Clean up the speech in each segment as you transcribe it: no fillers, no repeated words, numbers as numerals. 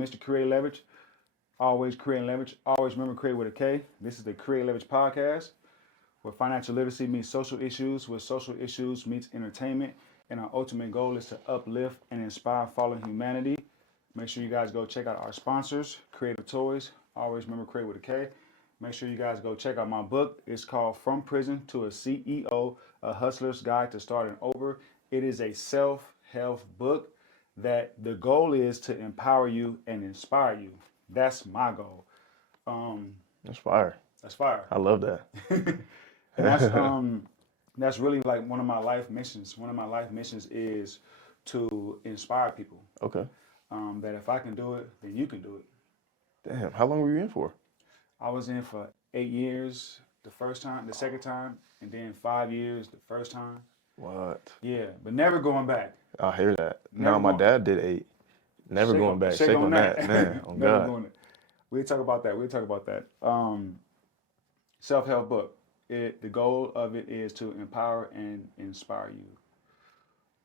Mr. Kreate Leverage. Always creating leverage. Always remember create with a K. This is the Kreate Leverage Podcast, where financial literacy meets social issues, where social issues meets entertainment, and our ultimate goal is to uplift and inspire fallen humanity. Make sure you guys go check out our sponsors, Creative Toys. Always remember create with a K. Make sure you guys go check out my book. It's called From Prison to a CEO, A Hustler's Guide to Starting Over. It is a self-help book that the goal is to empower you and inspire you. That's my goal. That's fire. That's fire. I love that. And that's really like one of my life missions. One of my life missions is to inspire people. Okay. That if I can do it, then you can do it. Damn. How long were you in for? I was in for 8 years the second time, and then 5 years the first time. What? Yeah, but never going back. I hear that. Never No, my going- dad did 8. Never going back. Shake on that. Man, oh Never God. going there. We'll talk about that. Self-help book. The goal of it is to empower and inspire you.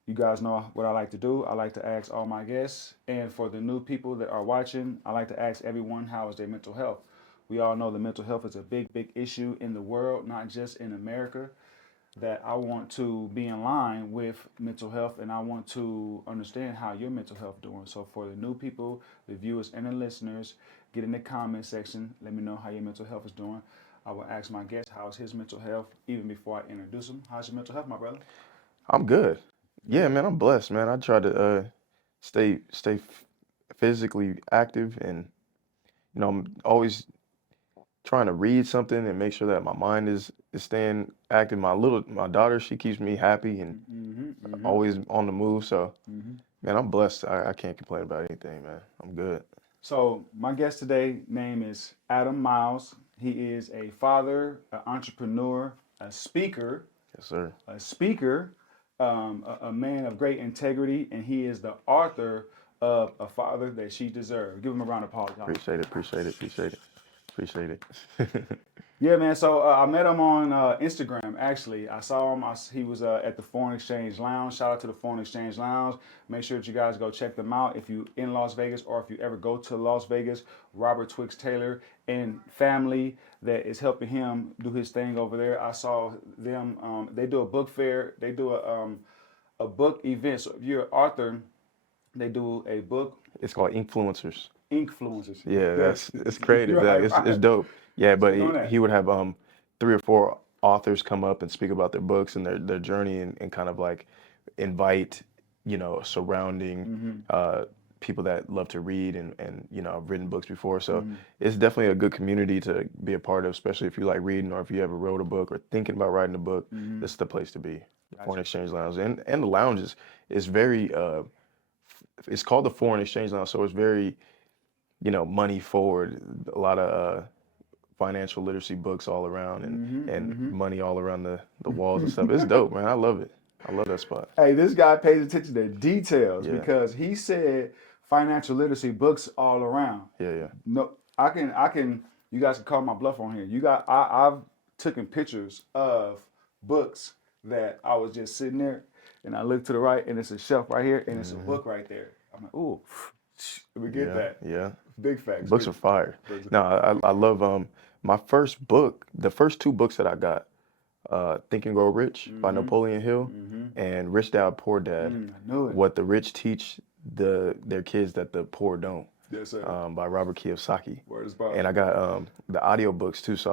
You guys know what I like to do. I like to ask all my guests, and for the new people that are watching, I like to ask everyone, how is their mental health? We all know that mental health is a big, big issue in the world, not just in America. That I want to be in line with mental health, and I want to understand how your mental health doing. So for the new people, the viewers and the listeners, get in the comment section. Let me know how your mental health is doing. I will ask my guest, how's his mental health, even before I introduce him. How's your mental health, my brother? I'm good. Yeah, man, I'm blessed, man. I try to stay physically active, and I'm always trying to read something and make sure that my mind is staying active. My daughter, she keeps me happy and always on the move. So, man, I'm blessed. I can't complain about anything, man. I'm good. So my guest today name is Adam Miles. He is a father, an entrepreneur, a speaker. Yes, sir. A man of great integrity, and he is the author of A Father That She Deserved. Give him a round of applause, y'all. Appreciate it. Yeah, man. So I met him on Instagram, actually. I saw him. He was at the Foreign Exchange Lounge. Shout out to the Foreign Exchange Lounge. Make sure that you guys go check them out if you in Las Vegas, or if you ever go to Las Vegas. Robert Twix Taylor and family that is helping him do his thing over there. I saw them. They do a book fair. They do a book event. So if you're an author, they do a book. It's called Influencers. Influencers. Yeah, it's creative. Right, It's dope. Yeah, but so he would have 3 or 4 authors come up and speak about their books and their journey, and kind of like invite, surrounding people that love to read and have written books before. So it's definitely a good community to be a part of, especially if you like reading, or if you ever wrote a book or thinking about writing a book. This is the place to be. The Foreign Exchange Lounge. And the lounge is very, it's called the Foreign Exchange Lounge, so it's very, money forward. A lot of financial literacy books all around, and money all around the walls and stuff. It's dope, man. I love it. I love that spot. Hey, this guy pays attention to details, Yeah. because he said financial literacy books all around. Yeah. No, I can. You guys can call my bluff on here. I've taken pictures of books that I was just sitting there, and I look to the right, and it's a shelf right here, and it's a book right there. I'm like, ooh, let me get that. Yeah. Big facts. Books are fire. No, I love my first book. The first 2 books that I got, Think and Grow Rich by Napoleon Hill, and Rich Dad Poor Dad. I knew it. What the rich teach their kids that the poor don't. Yes, sir. By Robert Kiyosaki. Word is bond. And I got the audiobooks too. So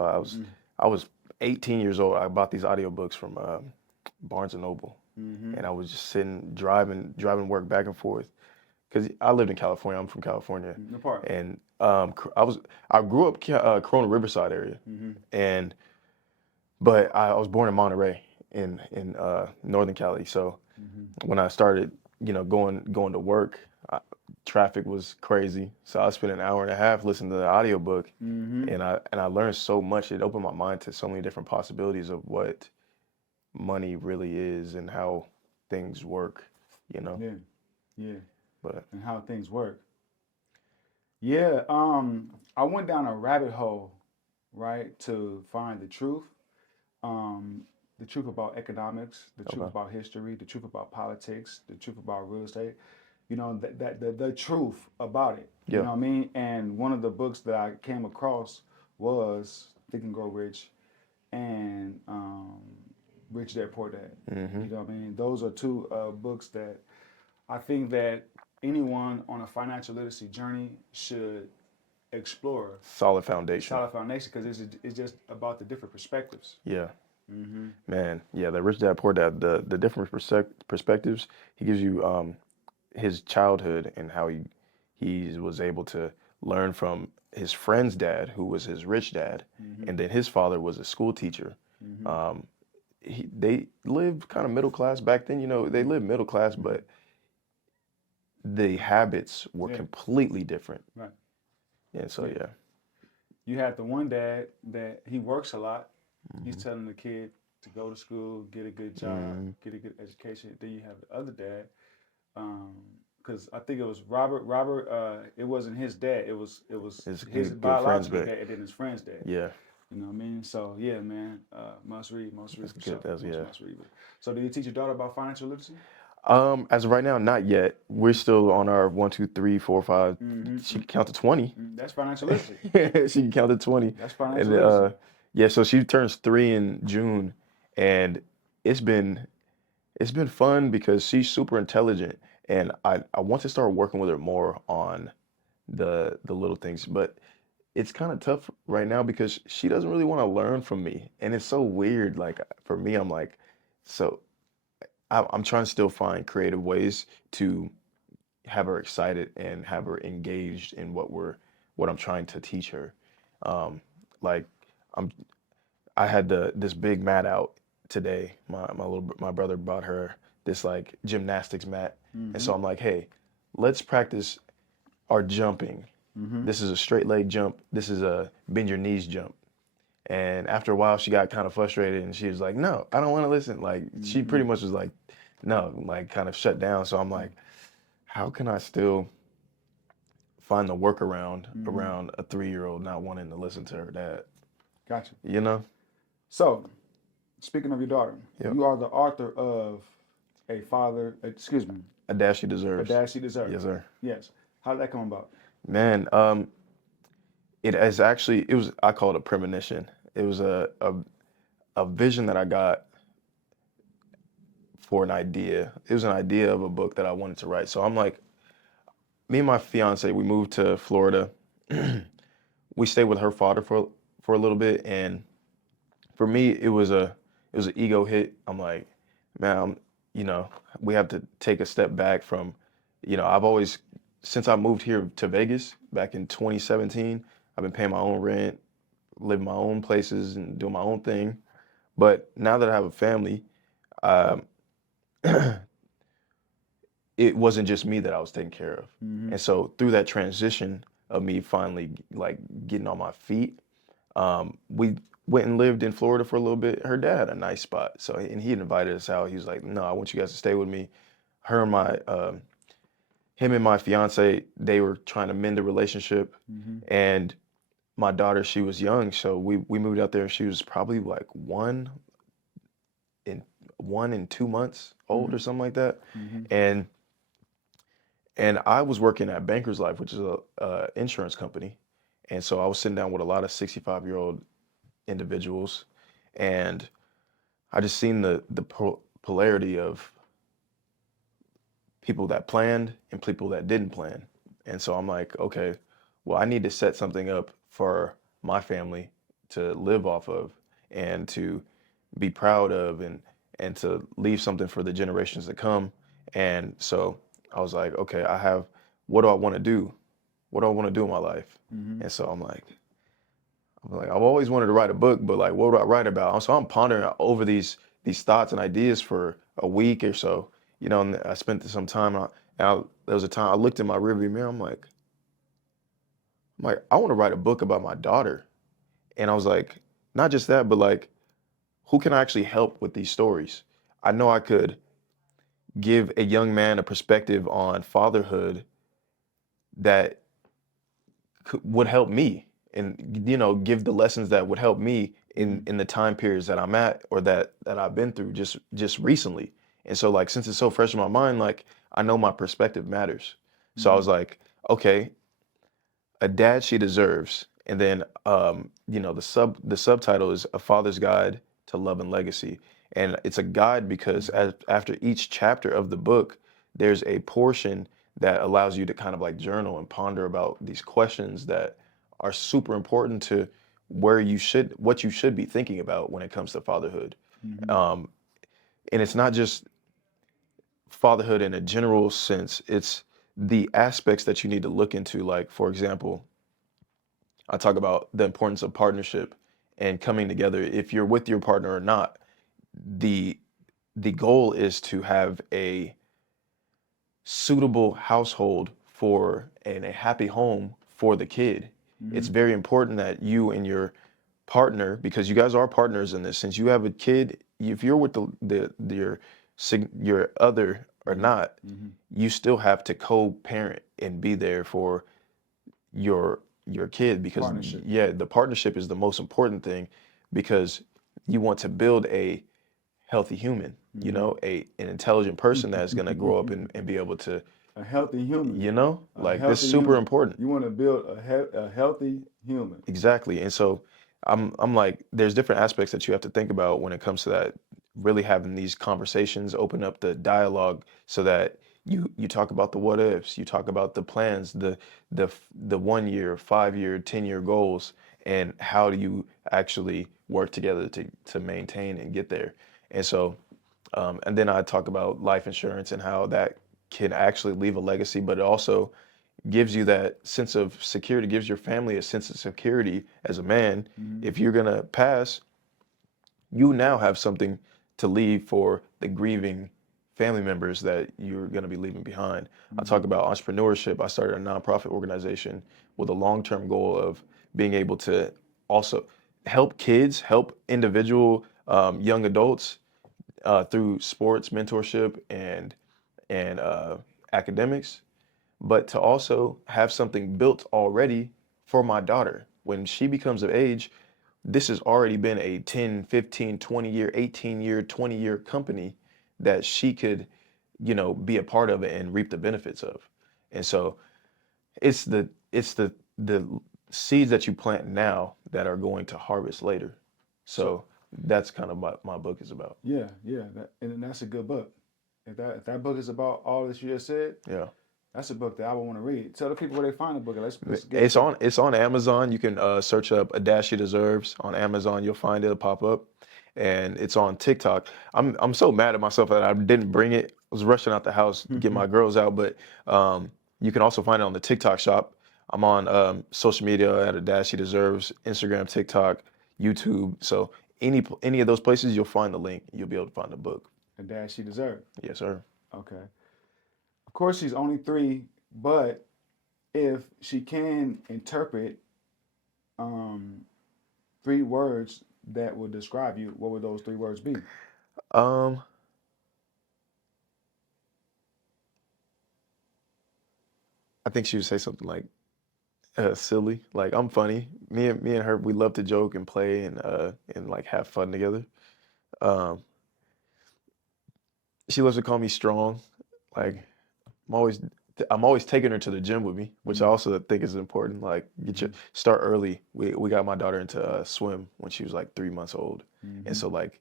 I was 18 years old. I bought these audiobooks from Barnes and Noble, and I was just sitting driving work back and forth, because I lived in California. I'm from California. No part. And I grew up Corona Riverside area, but I was born in Monterey in Northern Cali. So when I started, going to work, traffic was crazy. So I spent an hour and a half listening to the audiobook, and I learned so much. It opened my mind to so many different possibilities of what money really is and how things work. Yeah. But And how things work. Yeah, I went down a rabbit hole, right, to find the truth about economics, the truth about history, the truth about politics, the truth about real estate. you know, the truth about it. You Yeah. know what I mean? And one of the books that I came across was Think and Grow Rich and Rich Dad Poor Dad. Mm-hmm. You know what I mean? Those are two books that I think that anyone on a financial literacy journey should explore. Solid foundation. Solid foundation, because it's just about the different perspectives. Yeah. Mm-hmm. Man, yeah, the Rich Dad Poor Dad, the different perspectives he gives you, his childhood and how he was able to learn from his friend's dad, who was his rich dad, Mm-hmm. and then his father was a school teacher. Mm-hmm. They lived kind of middle class back then. You know, they lived middle class, but the habits were Yeah. completely different. Right. And so, Yeah. yeah. You had the one dad that he works a lot. Mm-hmm. He's telling the kid to go to school, get a good job, Mm-hmm. get a good education. Then you have the other dad, because I think it was Robert. Robert, it wasn't his dad. It was His his good biological friend's dad, and then his friend's dad. Yeah. You know what I mean? So yeah, man, must read That's for good. sure. That's, yeah. Must read. So do you teach your daughter about financial literacy? As of right now, not yet. We're still on our 1, 2, 3, 4, 5. Mm-hmm. She can count to 20. That's financial literacy. She can count to 20. That's financial And literacy. yeah, so she turns 3 in June, and it's been fun because she's super intelligent, and I want to start working with her more on the little things, but it's kind of tough right now because she doesn't really want to learn from me, and it's so weird. Like for me, I'm like, so I'm trying to still find creative ways to have her excited and have her engaged in what I'm trying to teach her. Like I had this big mat out today. My brother bought her this like gymnastics mat, Mm-hmm. and so I'm like, hey, let's practice our jumping. Mm-hmm. This is a straight leg jump. This is a bend your knees jump. And after a while, she got kind of frustrated, and she was like, no, I don't want to listen. Like she pretty much was like, no, like kind of shut down. So I'm like, how can I still find the workaround around a 3-year-old not wanting to listen to her dad? Gotcha. You know? So, speaking of your daughter, Yep. you are the author of A Dash She Deserves. Dad She Deserves. Yes, sir. Yes. How did that come about? Man, I call it a premonition. It was a vision that I got for an idea. It was an idea of a book that I wanted to write. So I'm like, me and my fiance, we moved to Florida. We stayed with her father for a little bit, and for me, it was an ego hit. I'm like, man, we have to take a step back from, I've always, since I moved here to Vegas back in 2017, I've been paying my own rent, living my own places, and doing my own thing. But now that I have a family, it wasn't just me that I was taking care of. Mm-hmm. And so through that transition of me finally like getting on my feet, we went and lived in Florida for a little bit. Her dad had a nice spot. So, and he invited us out. He was like, no, I want you guys to stay with me. Him and my fiance, they were trying to mend the relationship. Mm-hmm. And my daughter, she was young. So we moved out there. She was probably like 1 and 2 months old or something like that. Mm-hmm. And I was working at Bankers Life, which is a insurance company. And so I was sitting down with a lot of 65-year-old individuals, and I just seen the polarity of people that planned and people that didn't plan. And so I'm like, okay, well, I need to set something up for my family to live off of and to be proud of and to leave something for the generations to come. And so I was like, okay, what do I want to do? What do I want to do in my life? Mm-hmm. And so I'm like, I've always wanted to write a book, but like, what do I write about? So I'm pondering over these thoughts and ideas for a week or so, and I spent some time, there was a time I looked in my rearview mirror. I'm like, I want to write a book about my daughter. And I was like, not just that, but like, who can I actually help with these stories? I know I could give a young man a perspective on fatherhood that would help me, and give the lessons that would help me in the time periods that I'm at or that I've been through just recently. And so like, since it's so fresh in my mind, like I know my perspective matters. So I was like, okay, a dad she deserves. And then the subtitle is A Father's Guide to Love and Legacy. And it's a guide because after each chapter of the book, there's a portion that allows you to kind of like journal and ponder about these questions that are super important to what you should be thinking about when it comes to fatherhood. Um, and it's not just fatherhood in a general sense, it's the aspects that you need to look into. Like, for example, I talk about the importance of partnership and coming together. If you're with your partner or not, the the goal is to have a suitable household for and a happy home for the kid. It's very important that you and your partner, because you guys are partners in this, since you have a kid, if you're with your other or not, you still have to co-parent and be there for your kid, because Partnership. the partnership is the most important thing, because you want to build a healthy human, an intelligent person that's going to grow up and be able to, A healthy human. like, this Healthy is super human. important. You want to build a healthy human. Exactly. And so I'm like, there's different aspects that you have to think about when it comes to that, really having these conversations, open up the dialogue so that you talk about the what ifs, you talk about the plans, the 1 year, 5 year, 10-year goals, and how do you actually work together to maintain and get there. And so and then I talk about life insurance and how that can actually leave a legacy, but it also gives you that sense of security, gives your family a sense of security as a man. If you're gonna pass, you now have something to leave for the grieving family members that you're gonna be leaving behind. I talk about entrepreneurship. I started a nonprofit organization with a long-term goal of being able to also help kids, help individual young adults through sports mentorship and academics, but to also have something built already for my daughter. When she becomes of age, this has already been a 10, 15, 20 year, 18 year, 20-year company that she could, be a part of it and reap the benefits of. And so it's the seeds that you plant now that are going to harvest later. So that's kind of what my book is about. Yeah, and that's a good book. If that book is about all that you just said, Yeah. that's a book that I would want to read. Tell the people where they find the book. Let's get It's on Amazon. You can search up A Dash She Deserves on Amazon. You'll find it pop up, and it's on TikTok. I'm so mad at myself that I didn't bring it. I was rushing out the house to get my girls out, but you can also find it on the TikTok shop. I'm on social media at A Dash She Deserves, Instagram, TikTok, YouTube. So any of those places, you'll find the link. You'll be able to find the book. A Dash She Deserved. Yes, sir. Okay. Of course, she's only 3, but if she can interpret 3 words that would describe you, what would those 3 words be? I think she would say something like silly. Like, I'm funny. Me and her, we love to joke and play and like have fun together. Um, she loves to call me strong. Like, I'm always I'm always taking her to the gym with me, which I also think is important. Like, start early. We got my daughter into swim when she was like 3 months old, and so like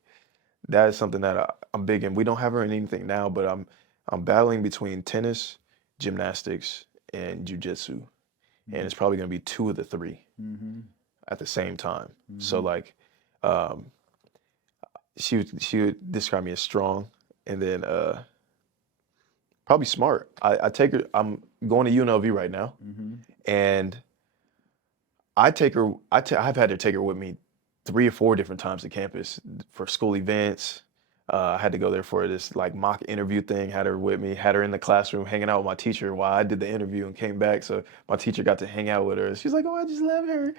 that is something that I'm big in. We don't have her in anything now, but I'm battling between tennis, gymnastics, and jujitsu, and it's probably gonna be 2 of the 3 at the same time. So like, um, she would describe me as strong, and then probably smart. I take her. I'm going to UNLV right now, and I've had to take her with me 3 or 4 different times to campus for school events. I had to go there for this like mock interview thing. Had her with me. Had her in the classroom hanging out with my teacher while I did the interview and came back. So my teacher got to hang out with her. She's like, "Oh, I just love her."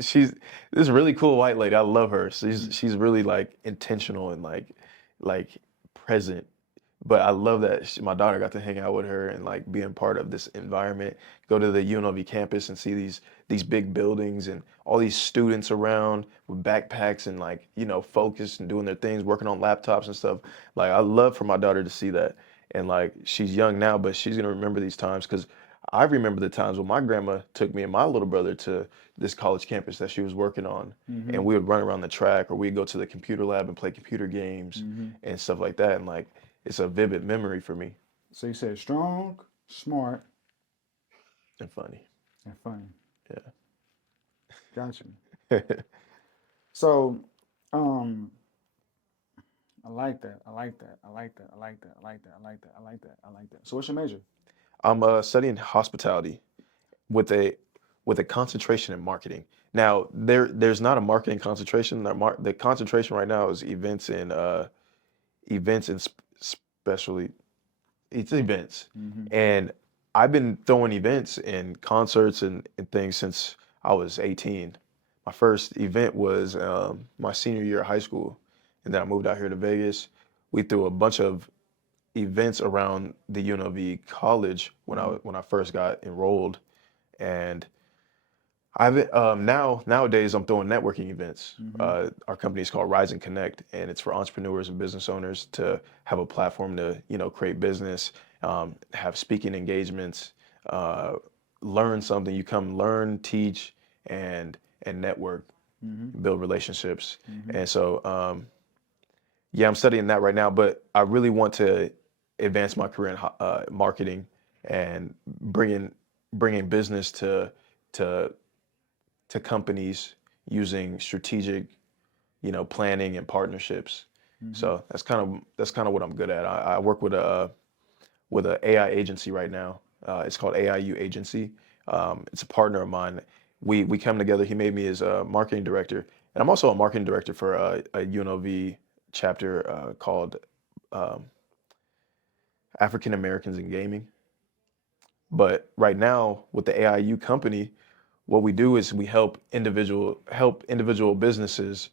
She's this really cool white lady. I love her. She's really like intentional and like present. But I love that my daughter got to hang out with her and like being part of this environment. Go to the UNLV campus and see these big buildings and all these students around with backpacks and like focused and doing their things, working on laptops and stuff. Like, I love for my daughter to see that, And like she's young now, but she's gonna remember these times because I remember the times when my grandma took me and my little brother to this college campus that she was working on, and we would run around the track or we'd go to the computer lab and play computer games and stuff like that. And like it's a vivid memory for me So you said strong, smart, and funny. and funny. Yeah. Gotcha. So, I like that. I like that. I like that. I like that. I like that. I like that. I like that. I like that. So what's your major? I'm studying hospitality with a concentration in marketing. Now there's not a marketing concentration. The concentration right now is events and especially it's events. And I've been throwing events and concerts and things since I was 18. My first event was my senior year of high school, and then I moved out here to Vegas. We threw a bunch of events around the UNLV college when I first got enrolled, and I've nowadays I'm throwing networking events. Our company is called Rise and Connect, and it's for entrepreneurs and business owners to have a platform to create business, have speaking engagements, learn something. You come learn, teach, and network, build relationships, and so yeah, I'm studying that right now. But I really want to advance my career in marketing and bringing business to companies using strategic, planning and partnerships. So that's kind of what I'm good at. I work with a AI agency right now. It's called AIU Agency. It's a partner of mine. We come together. He made me his marketing director, and I'm also a marketing director for a UNLV chapter called African Americans in Gaming. But right now with the AIU company, what we do is we help individual businesses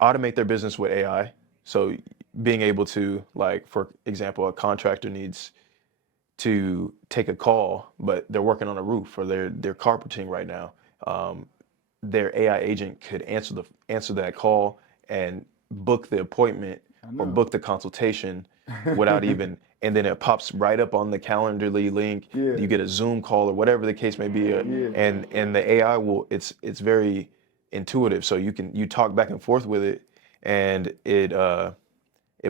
automate their business with AI. So being able to, like, for example, a contractor needs to take a call, but they're working on a roof or they're carpeting right now. Their AI agent could answer that call and book the appointment or book the consultation without even, and then it pops right up on the Calendarly link. Yeah. You get a Zoom call or whatever the case may be, and the AI it's very intuitive. So you talk back and forth with it, and it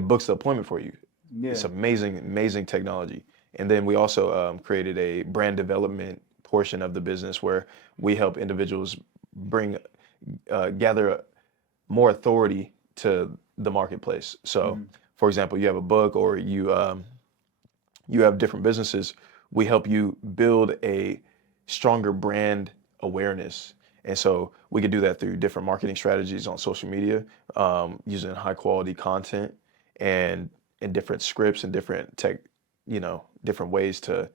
books the appointment for you. Yeah. It's amazing technology. And then we also created a brand development portion of the business where we help individuals gather more authority to the marketplace. So, for example, you have a book or you have different businesses. We help you build a stronger brand awareness. And so we could do that through different marketing strategies on social media, using high quality content and different scripts and different different ways to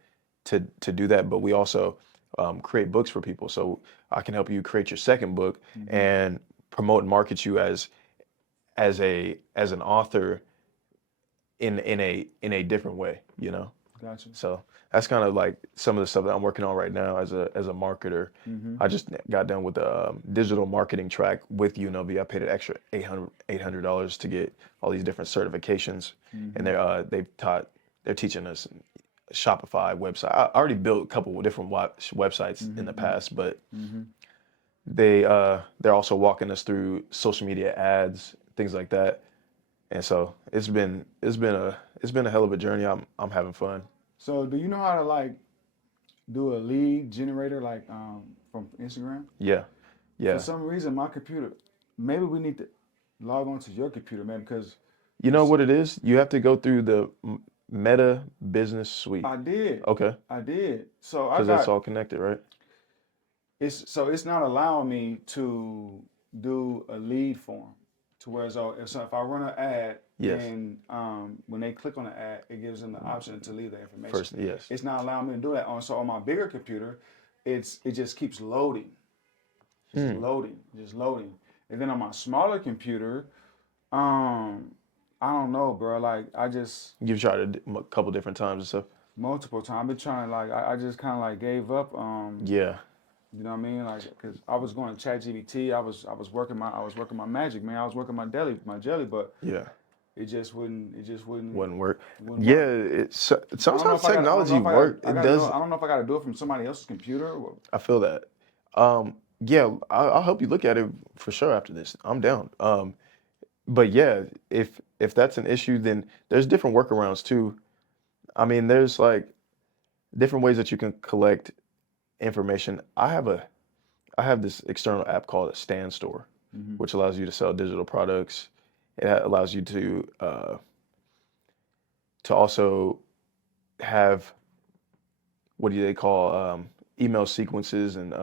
do that. But we also create books for people. So I can help you create your second book and promote and market you as an author in a different way, Gotcha. So that's kind of like some of the stuff that I'm working on right now as a marketer. I just got done with the digital marketing track with UNLV. I paid an extra $800 to get all these different certifications, and they're teaching us Shopify website. I already built a couple of different websites in the past, but they're also walking us through social media ads, things like that. And so it's been a hell of a journey. I'm having fun. So do you know how to like do a lead generator like from Instagram? Yeah. For some reason, my computer. Maybe we need to log on to your computer, man, because you know what it is. You have to go through the Meta Business Suite. I did. Okay. I did. So because that's all connected, right? It's not allowing me to do a lead form to where so if I run an ad, and when they click on the ad, it gives them the option to leave the information. First, yes. It's not allowing me to do that. On my bigger computer, it just keeps loading. Just loading. And then on my smaller computer, I don't know, bro. Like You've tried it a couple different times and stuff. Multiple times. I've been trying. Like I just kind of like gave up. Yeah. You know what I mean? Like, cause I was going to ChatGPT. I was working my magic, man. I was working my jelly, but yeah, it just wouldn't. It just wouldn't. Wouldn't work. Wouldn't Yeah, work. it's I don't know sometimes if I got. I don't know technology if I got. work. I It gotta does. know. I don't know if I got to do it from somebody else's computer. I feel that. Yeah, I'll help you look at it for sure after this. I'm down. But yeah, if that's an issue, then there's different workarounds too. I mean, there's like different ways that you can collect information. I have this external app called a Stand Store, Mm-hmm. which allows you to sell digital products. It allows you to also have what do they call email sequences and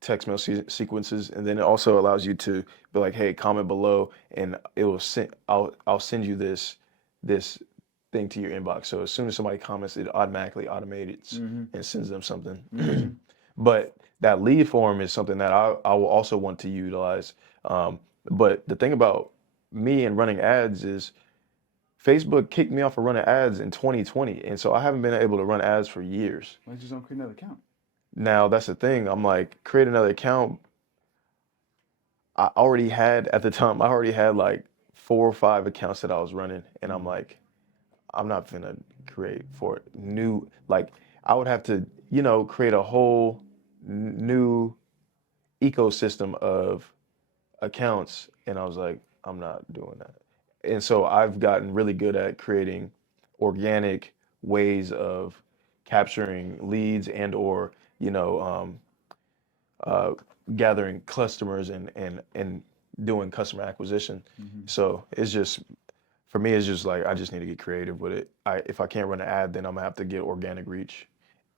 text mail sequences, and then it also allows you to be like, hey, comment below, and it will send. I'll send you this thing to your inbox. So as soon as somebody comments, it automatically automates Mm-hmm. and sends them something. Mm-hmm. But that lead form is something that I will also want to utilize. But the thing about me and running ads is Facebook kicked me off of running ads in 2020, and so I haven't been able to run ads for years. Why just don't create another account? Now that's the thing. I'm like, create another account. At the time, I already had like 4 or 5 accounts that I was running, and I'm like, I'm not gonna create for new. Like, I would have to, create a whole new ecosystem of accounts, and I was like, I'm not doing that. And so I've gotten really good at creating organic ways of capturing leads and or uh, gathering customers and doing customer acquisition. Mm-hmm. So it's just for me, it's just like I just need to get creative with it. If I can't run an ad, then I'm gonna have to get organic reach,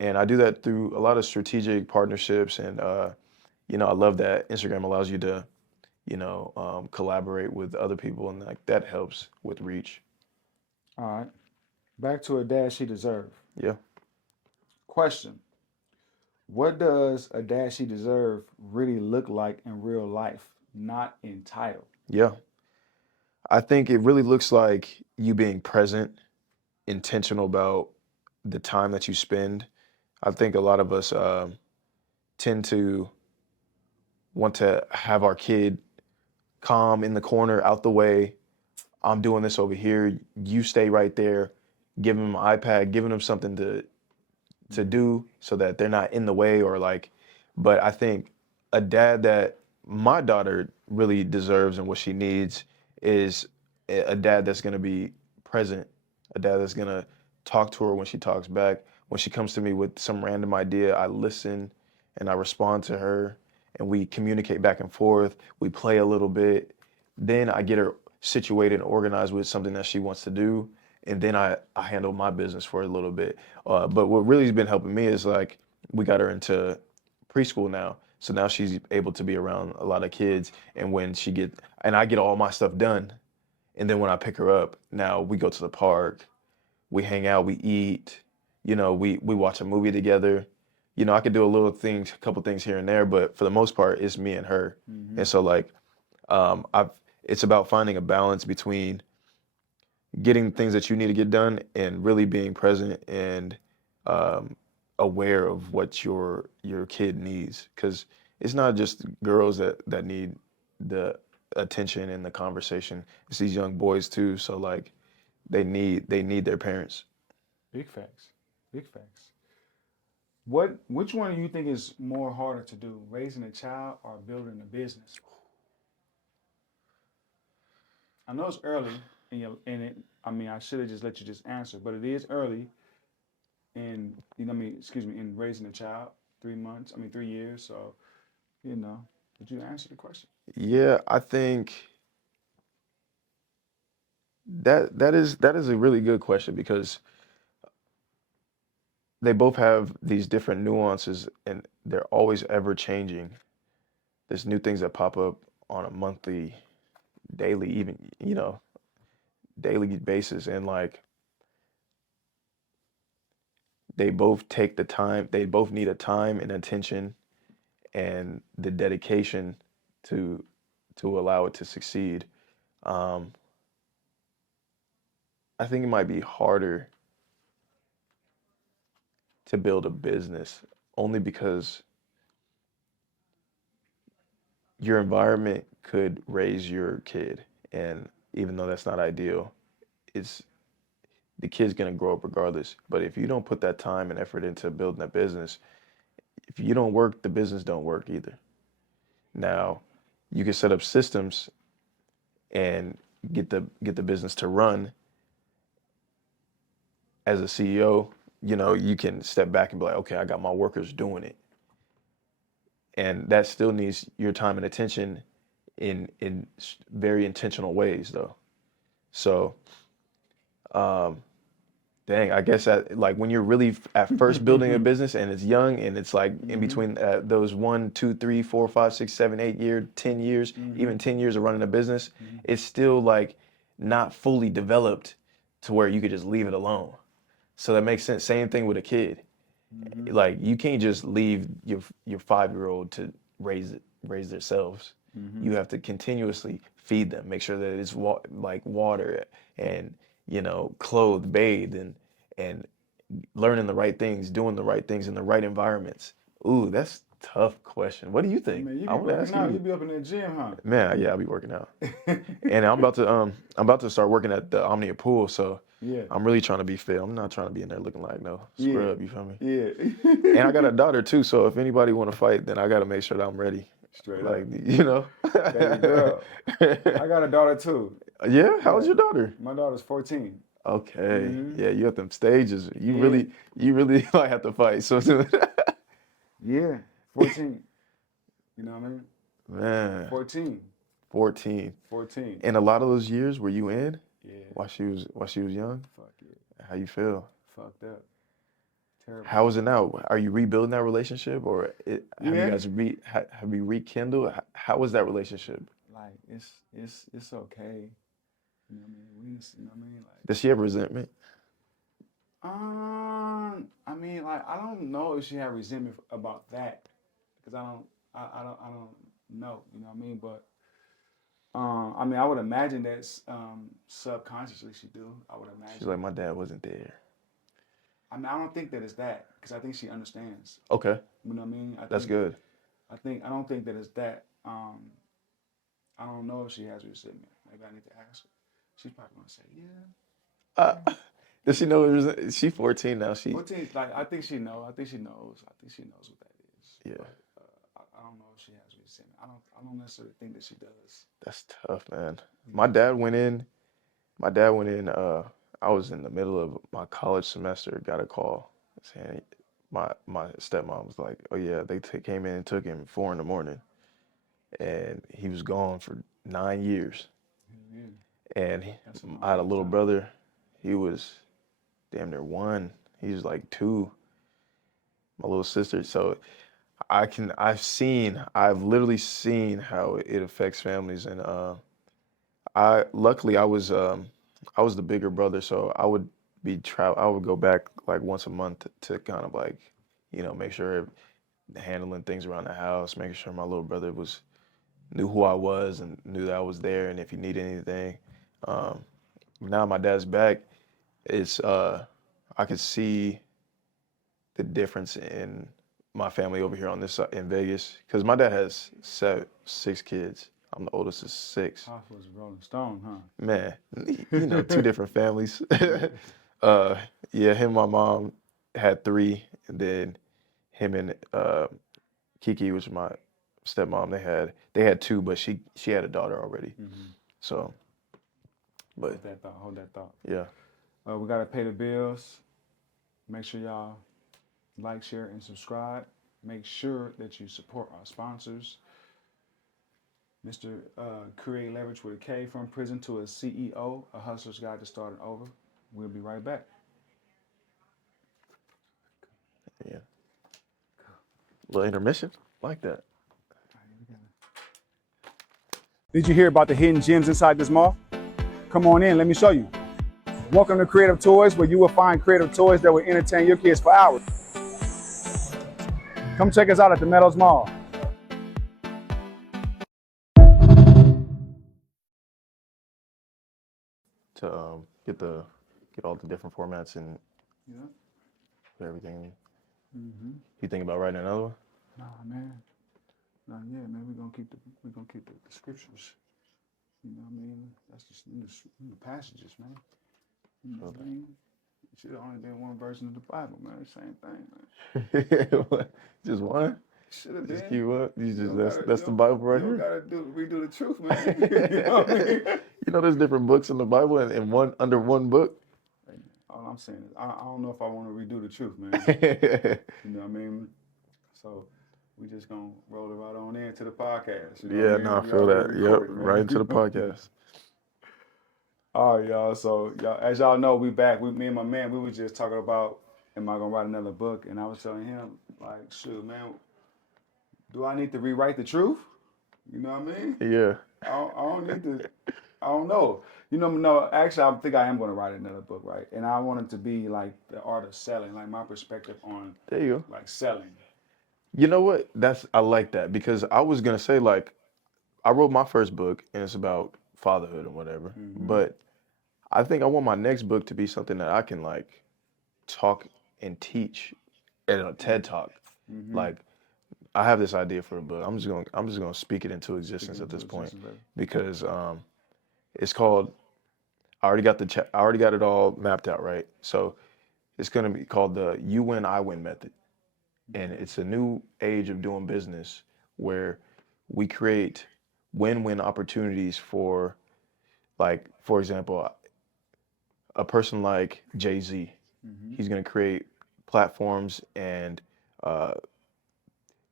and I do that through a lot of strategic partnerships. And I love that Instagram allows you to collaborate with other people, and like that helps with reach. All right. Back to a dad she deserve. Yeah, Question: what does a dad she deserve really look like in real life, not in title? yeah. I think it really looks like you being present, intentional about the time that you spend. I think a lot of us tend to want to have our kid calm in the corner, out the way. I'm doing this over here. You stay right there. Give them an iPad, giving them something to do so that they're not in the way or like. But I think a dad that my daughter really deserves and what she needs is a dad that's going to be present, a dad that's going to talk to her when she talks back. When she comes to me with some random idea, I listen and I respond to her and we communicate back and forth. We play a little bit. Then I get her situated and organized with something that she wants to do. And then I handle my business for a little bit. But what really has been helping me is like we got her into preschool now. So now she's able to be around a lot of kids. And and I get all my stuff done. And then when I pick her up, now we go to the park, we hang out, we eat, we watch a movie together. I could do a couple things here and there, but for the most part, it's me and her. Mm-hmm. And so like, it's about finding a balance between getting things that you need to get done and really being present and aware of what your kid needs. Because it's not just girls that need the attention and the conversation. It's these young boys too. So like, they need their parents. Big facts. Big facts. Which one do you think is more harder to do, raising a child or building a business? I know it's early I mean, I should have just let you just answer, but it is early in raising a child, 3 months, 3 years. So, did you answer the question? Yeah, I think that is a really good question because they both have these different nuances and they're always ever changing. There's new things that pop up on a monthly, daily, even, daily basis. And like, they both take the time, they both need a time and attention and the dedication to allow it to succeed. Um, I think it might be harder to build a business only because your environment could raise your kid. And even though that's not ideal, it's the kid's gonna grow up regardless. But if you don't put that time and effort into building a business, if you don't work, the business don't work either. Now, you can set up systems and get the business to run. As a CEO, you can step back and be like, okay, I got my workers doing it. And that still needs your time and attention in very intentional ways, though. So, dang, I guess like when you're really at first building a business and it's young and it's like in between those 1, 2, 3, 4, 5, 6, 7, 8 years, 10 years, even 10 years of running a business, it's still like not fully developed to where you could just leave it alone. So that makes sense. Same thing with a kid. Like you can't just leave your 5-year-old to raise themselves. You have to continuously feed them, make sure that it's like water and clothed, bathed, and learning the right things, doing the right things in the right environments. Ooh, that's a tough question. What do you think? Man, you I be want to ask working out. you. You be up in the gym, huh? Man, yeah, I'll be working out. And I'm about to start working at the Omnia pool, so Yeah. I'm really trying to be fit. I'm not trying to be in there looking like no scrub, you feel me? Yeah. And I got a daughter too, so if anybody want to fight, then I got to make sure that I'm ready. Straight Like, up. Baby girl. I got a daughter too. Yeah? How's your daughter? My daughter's 14. Okay. Yeah, you at them stages. You Yeah. really might have to fight. So Yeah. 14. You know what I mean? man, 14. 14. 14. And a lot of those years were you in Yeah. while she was young? Fuck yeah. How you feel? Fucked up. Terrible. How is it now? Are you rebuilding that relationship, or have you Yeah. guys have you rekindled? How is that relationship? Like it's okay. You know what I mean? You know what I mean? Like Does she have resentment? I mean, like I don't know if she had resentment about that because I don't know. You know what I mean? But I mean, I would imagine that subconsciously she do. I would imagine. She's like, my dad wasn't there. I mean, I don't think that it's that because I think she understands. Okay, You know what I mean? that's good. I don't think that it's that. I don't know if she has resentment. Maybe I need to ask her. She's probably gonna say, yeah. Does she know? She's 14 now. 14, like I think she knows. I think she knows what that is. Yeah. But, I don't know if she has resentment. I don't necessarily think that she does. That's tough, man. My dad went in. I was in the middle of my college semester. Got a call saying my stepmom was like, "Oh yeah, they came in and took him 4 in the morning, and he was gone for 9 years." Yeah. And I had a little brother. He was damn near 1. He was like 2. My little sister. So I've literally seen how it affects families. And luckily I was the bigger brother, so I would I would go back like once a month to kind of like, make sure handling things around the house, making sure my little brother knew who I was and knew that I was there, and if he needed anything. Now my dad's back, it's I could see the difference in my family over here on this side in Vegas, because my dad has 6 kids. I'm the oldest of 6. House was Rolling Stone, huh? Man, 2 different families. Yeah, him and my mom had 3, and then him and Kiki, which is my stepmom, they had 2, but she had a daughter already. So, but Hold that thought. yeah. We gotta pay the bills. Make sure y'all like, share, and subscribe. Make sure that you support our sponsors. Mr. Kreate Leverage with a K, from prison to a CEO, a hustler's guide to starting over. We'll be right back. Yeah. Little intermission, like that. Did you hear about the hidden gems inside this mall? Come on in, let me show you. Welcome to Creative Toys, where you will find creative toys that will entertain your kids for hours. Come check us out at the Meadows Mall. To get all the different formats and put everything. You think about writing another one? Nah, man. Not yet, man. We're gonna keep the scriptures. You know what I mean? That's just in the passages, man. You know what I mean? It should have only been one version of the Bible, man. Same thing, man. Just one? Should have Just been. keep up. You You just don't that's gotta, that's the Bible right you don't here. gotta redo the truth, man. You know what I mean? You know, there's different books in the Bible, and one under one book. All I'm saying is, I don't know if I want to redo the truth, man. You know what I mean? So we just gonna roll it right on into the podcast. You know what I mean? No, I We feel that. already Yep, recorded, man. right into the podcast. All right, y'all. So, as y'all know, we back. Me and my man, we were just talking about, am I gonna write another book? And I was telling him, like, shoot, man, do I need to rewrite the truth? You know what I mean? Yeah. I don't need to. I don't know. You know, no. Actually, I think I am gonna write another book, right? And I want it to be like the art of selling, like my perspective on, There you go. like selling. You know what? I like that because I was gonna say like I wrote my first book and it's about fatherhood or whatever, but I think I want my next book to be something that I can like talk and teach at a TED Talk. Like I have this idea for a book. I'm just gonna speak it into existence at this point because it's called. I already got it all mapped out, right? So it's gonna be called the You Win I Win method, and it's a new age of doing business where we create win-win opportunities for, like, for example, a person like Jay-Z. He's gonna create platforms and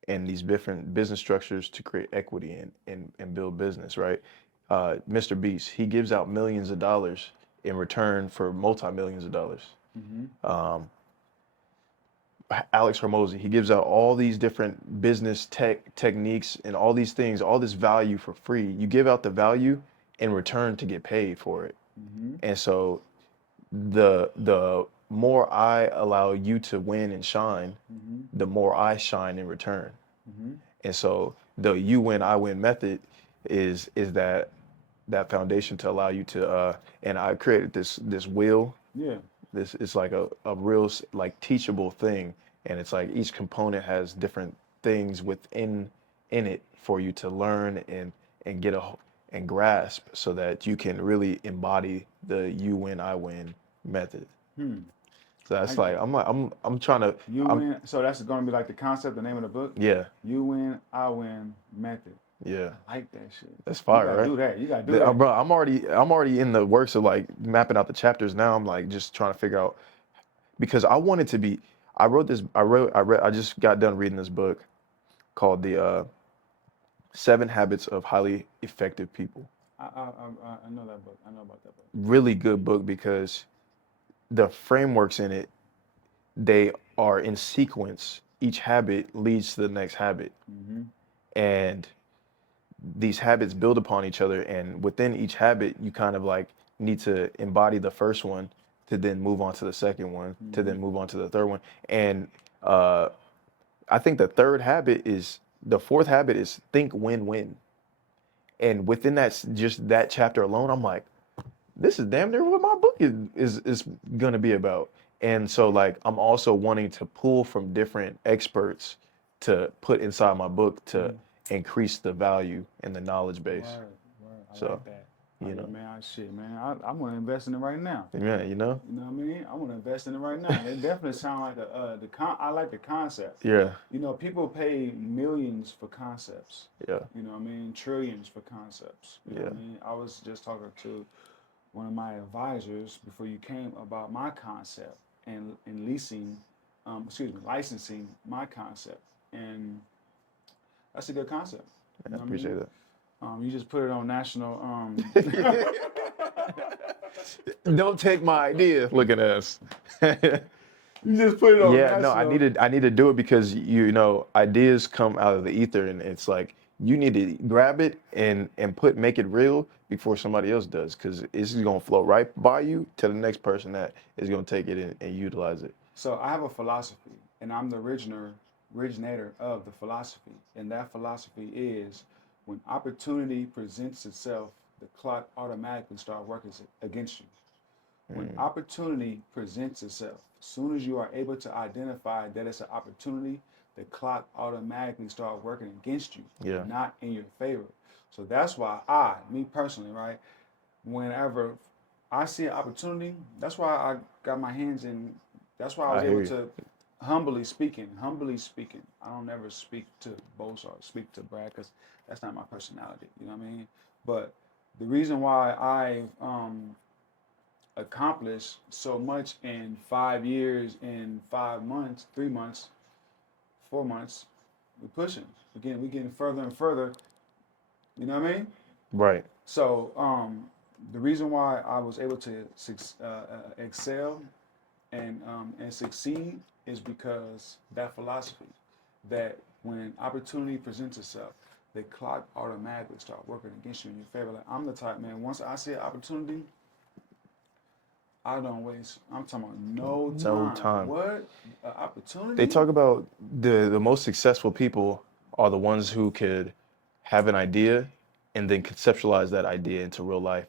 these different business structures to create equity and build business, right? Mr. Beast, he gives out millions of dollars in return for multi-millions of dollars. Alex Hormozy, he gives out all these different business techniques and all these things, all this value for free. You give out the value in return to get paid for it. And so the more I allow you to win and shine, the more I shine in return. And so the You Win I Win method is that foundation to allow you to and I created this wheel. Yeah. This is like a real like teachable thing, and it's like each component has different things within it for you to learn and get and grasp so that you can really embody the You Win I Win method. So that's I'm trying to win. So that's going to be like the concept, the name of the book. Yeah. You win, I win method. Yeah. I like that shit. That's fire, you right? Do that. You gotta do that, bro. I'm already in the works of like mapping out the chapters now. I'm like just trying to figure out because I want it to be. I just got done reading this book called the 7 Habits of Highly Effective People. I know that book. I know about that book. Really good book because the frameworks in it, they are in sequence. Each habit leads to the next habit, and these habits build upon each other. And within each habit, you kind of like need to embody the first one to then move on to the second one, to then move on to the third one. And I think the fourth habit is think win-win. And within that chapter alone, I'm like, this is damn near what my book is going to be about. And so like, I'm also wanting to pull from different experts to put inside my book to increase the value and the knowledge base. Word. I So, like that. Man, I want to invest in it right now. Yeah, You know what I mean? I want to invest in it right now. It definitely sounds like I like the concept. Yeah. You know, people pay millions for concepts. Yeah. You know what I mean? Trillions for concepts. You know what I mean? I was just talking to one of my advisors before you came about my concept and licensing my concept. And that's a good concept. I appreciate that. You just put it on national. Don't take my idea. Look at us. You just put it on. Yeah, national. no, I need to do it because you know ideas come out of the ether, and it's like you need to grab it and make it real before somebody else does, because it's gonna flow right by you to the next person that is gonna take it and utilize it. So I have a philosophy, and I'm the originator of the philosophy, and that philosophy is when opportunity presents itself, the clock automatically starts working against you. When opportunity presents itself, as soon as you are able to identify that it's an opportunity, the clock automatically starts working against you, not in your favor. So that's why me personally, right, whenever I see an opportunity, that's why I got my hands in, that's why I was I hear able you. to, humbly speaking, I don't ever speak to boast or speak to brag because that's not my personality, you know what I mean? But the reason why I accomplished so much in 5 years, in 5 months, 3 months, 4 months, we're pushing. We're getting further and further, you know what I mean? Right. So the reason why I was able to excel and succeed is because that philosophy, that when opportunity presents itself, the clock automatically start working against you in your favor. Like I'm the type, man. Once I see an opportunity, I don't waste. I'm talking about no No time. time. What They opportunity? talk about the most successful people are the ones who could have an idea and then conceptualize that idea into real life.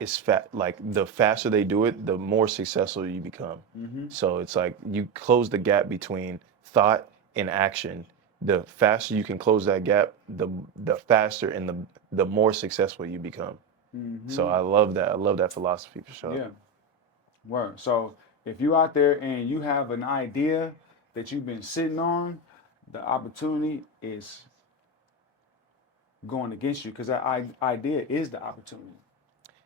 It's like the faster they do it, the more successful you become. Mm-hmm. So it's like you close the gap between thought and action. The faster you can close that gap, the faster and the more successful you become. So Mm-hmm. I love that. I love that philosophy for sure. Yeah. Word. So if you out there and you have an idea that you've been sitting on, the opportunity is going against you because that idea is the opportunity.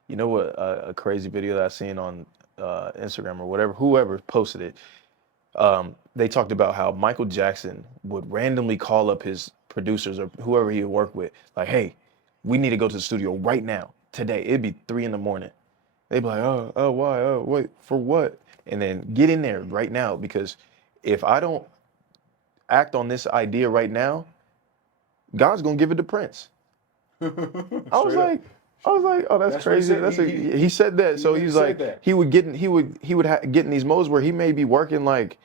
You know what? A crazy video that I seen on Instagram or whatever, whoever posted it. They talked about how Michael Jackson would randomly call up his producers or whoever he would work with, like, "Hey, we need to go to the studio right now, today." It'd be 3 in the morning. They'd be like, "Oh, why? Oh, wait, for what?" And then get in there right now because if I don't act on this idea right now, God's gonna give it to Prince. I was Straight up. like, oh, that's That's what he crazy. said. He said that. He So literally he's said like, that. he would get in these modes where he may be working like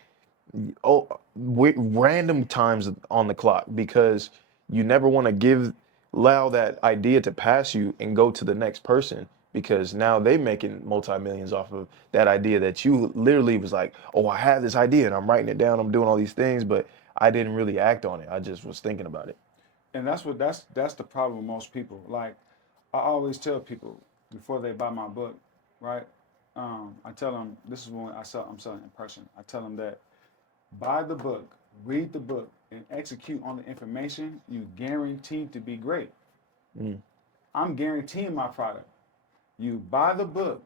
random times on the clock because you never want to allow that idea to pass you and go to the next person because now they making multi-millions off of that idea that you literally was like, oh, I have this idea and I'm writing it down, I'm doing all these things, but I didn't really act on it. I just was thinking about it. And that's the problem with most people. Like I always tell people before they buy my book, right? I tell them this is when I'm selling in person. I tell them that buy the book, read the book, and execute on the information. You guaranteed to be great. Mm. I'm guaranteeing my product. You buy the book,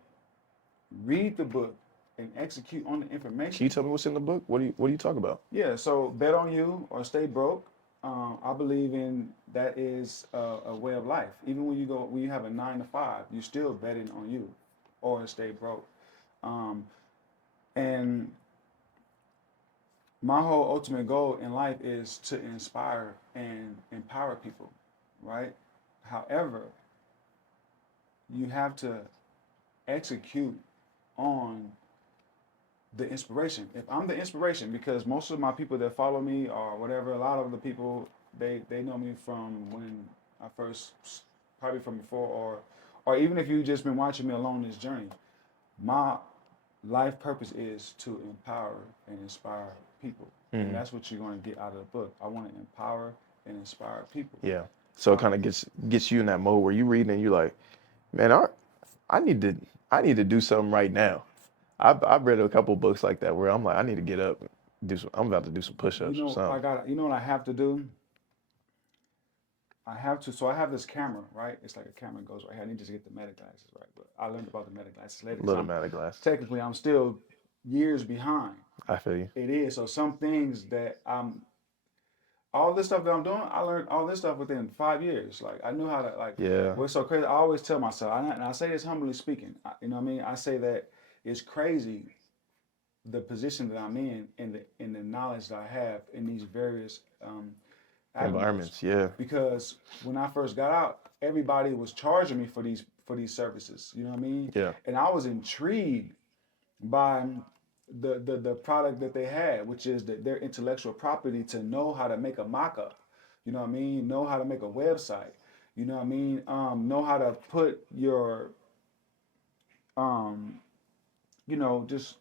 read the book, and execute on the Can you information. tell me what's in the book? What do you talk about? Yeah, so bet on you or stay broke. I believe in that is a way of life. Even when you have a 9 to 5, you still betting on you or stay broke. Um, and my whole ultimate goal in life is to inspire and empower people, right? However, you have to execute on the inspiration. If I'm the inspiration, because most of my people that follow me or whatever, a lot of the people they know me from when I first, probably from before, or even if you've just been watching me along this journey. My life purpose is to empower and inspire people, and Hmm. that's what you're going to get out of the book. I want to empower and inspire people. Yeah. So it kind of gets you in that mode where you read and you're like, man, I need to I need to do something right now. I've read a couple books like that where I'm like, I need to get up, and do some. I'm about to do some You push-ups or know, something. you know what I have to do? I have to. So I have this camera, right? It's like a camera goes right here. I need to get the meta glasses, right? But I learned about the meta glasses later because Little matter glass. technically I'm still years behind. I feel you. It is. So some things that all this stuff that I'm doing, I learned all this stuff within 5 years. Like I knew how to like. Yeah. What's so crazy? I always tell myself, and I say this humbly speaking. You know what I mean? I say that it's crazy the position that I'm in the knowledge that I have in these various avenues. Environments. Yeah. Because when I first got out, everybody was charging me for these services. You know what I mean? Yeah. And I was intrigued by the product that they had, which is their intellectual property to know how to make a mock-up. You know what I mean? Know how to make a website. You know what I mean? Know how to put your, just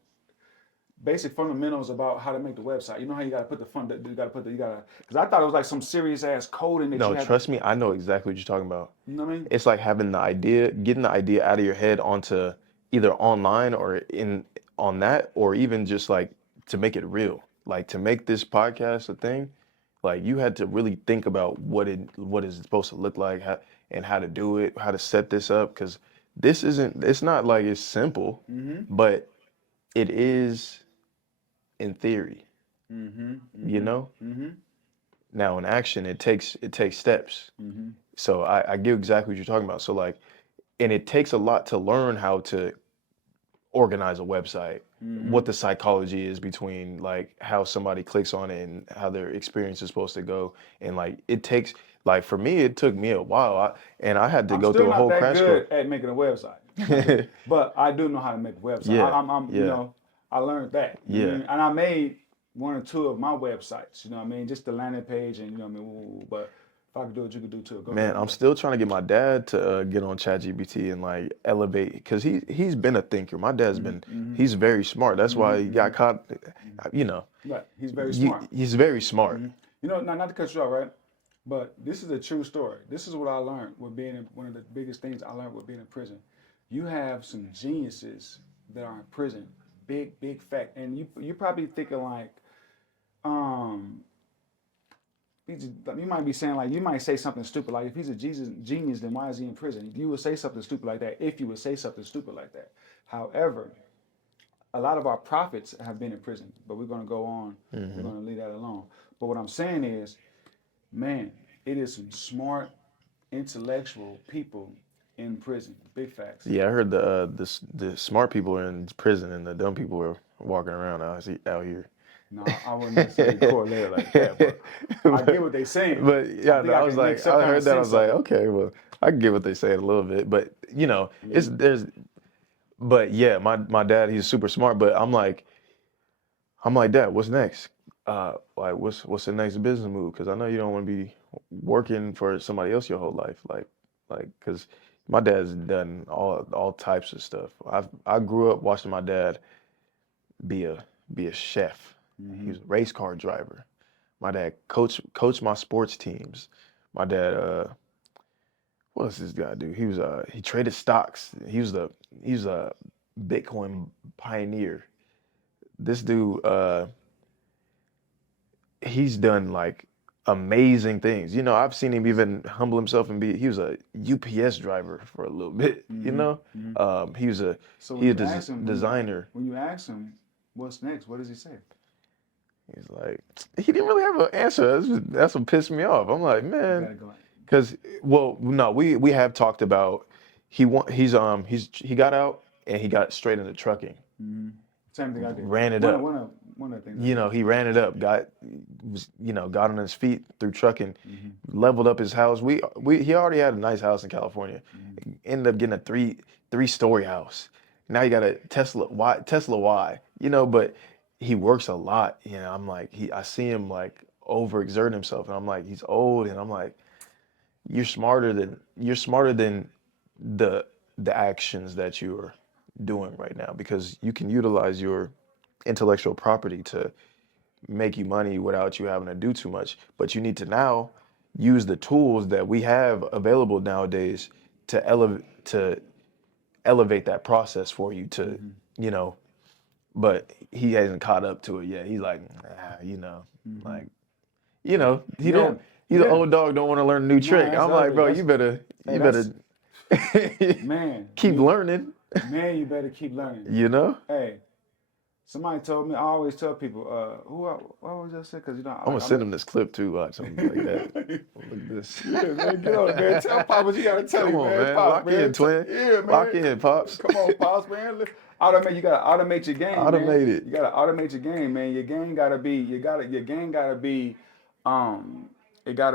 basic fundamentals about how to make the website. You know how you gotta put because I thought it was like some serious ass coding that you No, had. trust me, I know exactly what you're talking about. You know what I mean? It's like having the idea, getting the idea out of your head onto either online or on that, or even just like to make it real. Like to make this podcast a thing, like you had to really think about what is supposed to look like, and how to do it, how to set this up, because it's not like it's simple, but it is in theory, you know? Now in action, it takes steps. So I get exactly what you're talking about. So like, and it takes a lot to learn how to organize a website, what the psychology is between like how somebody clicks on it and how their experience is supposed to go. And like, it takes, like for me, it took me a while, and I had to go through a whole crash course. I'm still not that good at making a website, but I do know how to make a website. Yeah, You know, I learned that. You know what I mean? And I made 1 or 2 of my websites. You know what I mean? Just the landing page, and you know what I mean. But if I could do it, you could do too. Man, I'm still trying to get my dad to get on ChatGPT and like elevate, because he's been a thinker. My dad's he's very smart. That's why he got caught. You know, right? He's very smart. He's very smart. You know, not to cut you off, right? But this is a true story. This is what I learned with being one of the biggest things I learned with being in prison. You have some geniuses that are in prison, big fact, and you probably thinking like, you might be saying like, you might say something stupid like, if he's a genius, then why is he in prison? You would say something stupid like that if you would say something stupid like that. However, a lot of our prophets have been in prison, but we're going to go on. We're going to leave that alone. But what I'm saying is, man, it is some smart, intellectual people in prison. Big facts. Yeah, I heard the smart people are in prison and the dumb people are walking around out here. No, I wouldn't necessarily correlate it like that, but I get what they're saying. But yeah, I was like, I heard that, I was like, okay, well, I can get what they say a little bit, but you know, but yeah, my dad, he's super smart, but I'm like, Dad, what's next? Like, what's the next business move? Because I know you don't want to be working for somebody else your whole life, like, because my dad's done all types of stuff. I grew up watching my dad be a chef. He was a race car driver. My dad coached my sports teams. My dad, what does this guy do? He traded stocks. He was a Bitcoin pioneer. This dude, he's done like amazing things. You know, I've seen him even humble himself and he was a UPS driver for a little bit, you know? He was a designer. When you ask him, what's next? What does he say? He's like, he didn't really have an answer. That's what pissed me off. I'm like, man, because no, we have talked about he got out and he got straight into trucking. Same thing I did. Ran it up. One of the things. You know, he ran it up. Got on his feet through trucking. Leveled up his house. He already had a nice house in California. Ended up getting a three-story house. Now you got a Tesla Y. You know, but he works a lot. You know, I'm like, I see him like overexert himself, and I'm like, he's old, and I'm like, you're smarter than the actions that you are doing right now, because you can utilize your intellectual property to make you money without you having to do too much. But you need to now use the tools that we have available nowadays to elevate that process for you to, you know. But he hasn't caught up to it yet. He's like, you know, like, you know, he's an old dog, don't want to learn a new trick. I'm like, bro, you better man, keep learning. Man, you better keep learning. You know? Hey, somebody told me, I always tell people, what was I saying? Because, you know, I'm going to send him this clip too, something like that. Look at this. Yeah, man, get on, man. Tell Pop what you got to tell him, man. Pop, lock in, twin. Yeah, man. Lock in, Pops. Come on, Pops, man. You got to automate your game, Automate it. You got to automate your game, man. Your game got to be, it got to